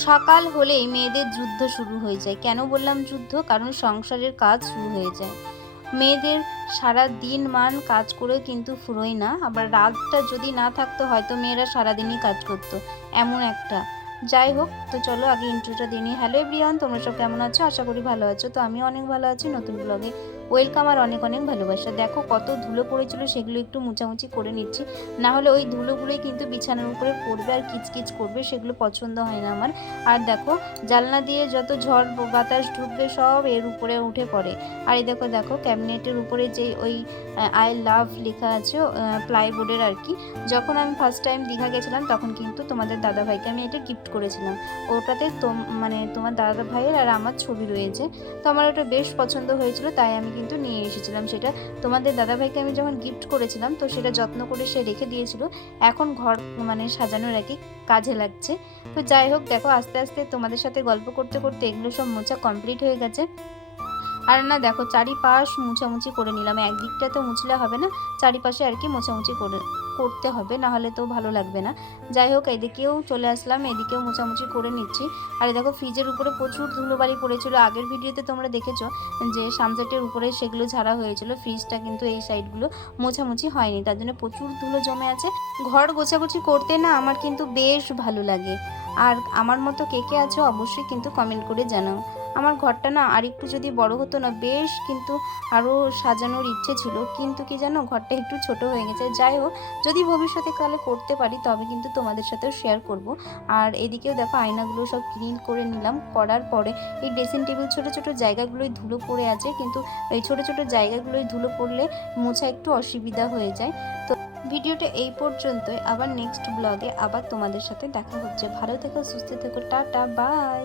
সকাল হলেই মেয়েদের যুদ্ধ শুরু হয়ে যায়। কেন বললাম যুদ্ধ? কারণ সংসারের কাজ শুরু হয়ে যায়। মেয়েদের সারা দিন মান কাজ করেও কিন্তু ফুরোয় না। আবার রাতটা যদি না থাকতো হয়তো মেয়েরা সারাদিনই কাজ করতো, এমন একটা। যাই হোক, তো চলো আগে ইন্ট্রোটা দিয়ে নিই। হ্যালো এভরিওয়ান, তোমরা সব কেমন আছো? আশা করি ভালো আছো। তো আমিও অনেক ভালো আছি। নতুন ব্লগে ওয়েলকাম আর অনেক অনেক ভালোবাসা। দেখো কত ধুলো পড়েছিল, সেগুলো একটু মোছামুছি করে নিচ্ছি। না হলে ওই ধুলোগুলোই কিন্তু বিছানার উপরে পড়বে আর কিচকিচ করবে, সেগুলো পছন্দ হয় না আমার। আর দেখো, জানলা দিয়ে যত ঝড় বাতাস ঢুকবে সব এর উপরে উঠে পড়ে। আর এই দেখো দেখো ক্যাবিনেটের উপরে যে ওই আই লাভ লেখা আছে, প্লাইবোর্ডের আর কি। যখন আমি ফার্স্ট টাইম দীঘা গেছিলাম তখন কিন্তু তোমাদের দাদাভাইকে আমি এটা গিফট করেছিলাম। ওটাতে মানে তোমার দাদা ভাইয়ের আর আমার ছবি রয়েছে। তো আমার ওটা বেশ পছন্দ হয়েছিল, তাই আমি কিন্তু নিয়ে এসেছিলাম সেটা। তোমাদের দাদাভাইকে আমি যখন গিফট করেছিলাম তো সেটা যত্ন করে সে রেখে দিয়েছিল। এখন ঘর মানে সাজানোর আর কি কাজে লাগছে। তো যাই হোক, দেখো আস্তে আস্তে তোমাদের সাথে গল্প করতে করতে এগুলো সব মোছা কমপ্লিট হয়ে গেছে। আর না দেখো, চারিপাশ মুছামুছি করে নিলাম। একদিকটা তো মুছলে হবে না, চারিপাশে আর কি মোছামুছি করতে হবে, না হলে তো ভালো লাগবে না। যাই হোক, এদিকেও চলে আসলাম, এদিকেও মোছামুছি করে নিচ্ছি। আর দেখো ফ্রিজের উপরে প্রচুর ধুলোবালি পড়েছিল। আগের ভিডিওতে তোমরা দেখেছো যে সানসেটের উপরে সেগুলো ঝাড়া হয়েছিল। ফ্রিজটা কিন্তু এই সাইডগুলো মোছামুছি হয়নি, তার জন্য প্রচুর ধুলো জমে আছে। ঘর গোছাগুছি করতে না আমার কিন্তু বেশ ভালো লাগে। আর আমার মতো কে কে আছো অবশ্যই কিন্তু কমেন্ট করে জানাও। আমার ঘরটা না আর একটু যদি বড় হতো না, বেশ কিন্তু আরও সাজানোর ইচ্ছে ছিল, কিন্তু কি জানো, ঘরটা একটু ছোট হয়ে গেছে। যাই হোক, যদি ভবিষ্যতে কালে করতে পারি তবে কিন্তু তোমাদের সাথেও শেয়ার করব। আর এদিকেও দেখো আয়নাগুলো সব ক্লিন করে নিলাম। করার পরে এই ড্রেসিং টেবিল ছোট ছোট জায়গাগুলোই ধুলো পড়ে আছে, কিন্তু এই ছোট ছোট জায়গাগুলোই ধুলো পড়লে মোছা একটু অসুবিধা হয়ে যায়। তো ভিডিওটা এই পর্যন্তই। আবার নেক্সট ব্লগে আবার তোমাদের সাথে দেখা হচ্ছে। ভালো থেকো, সুস্থ থেকো, টাটা বাই।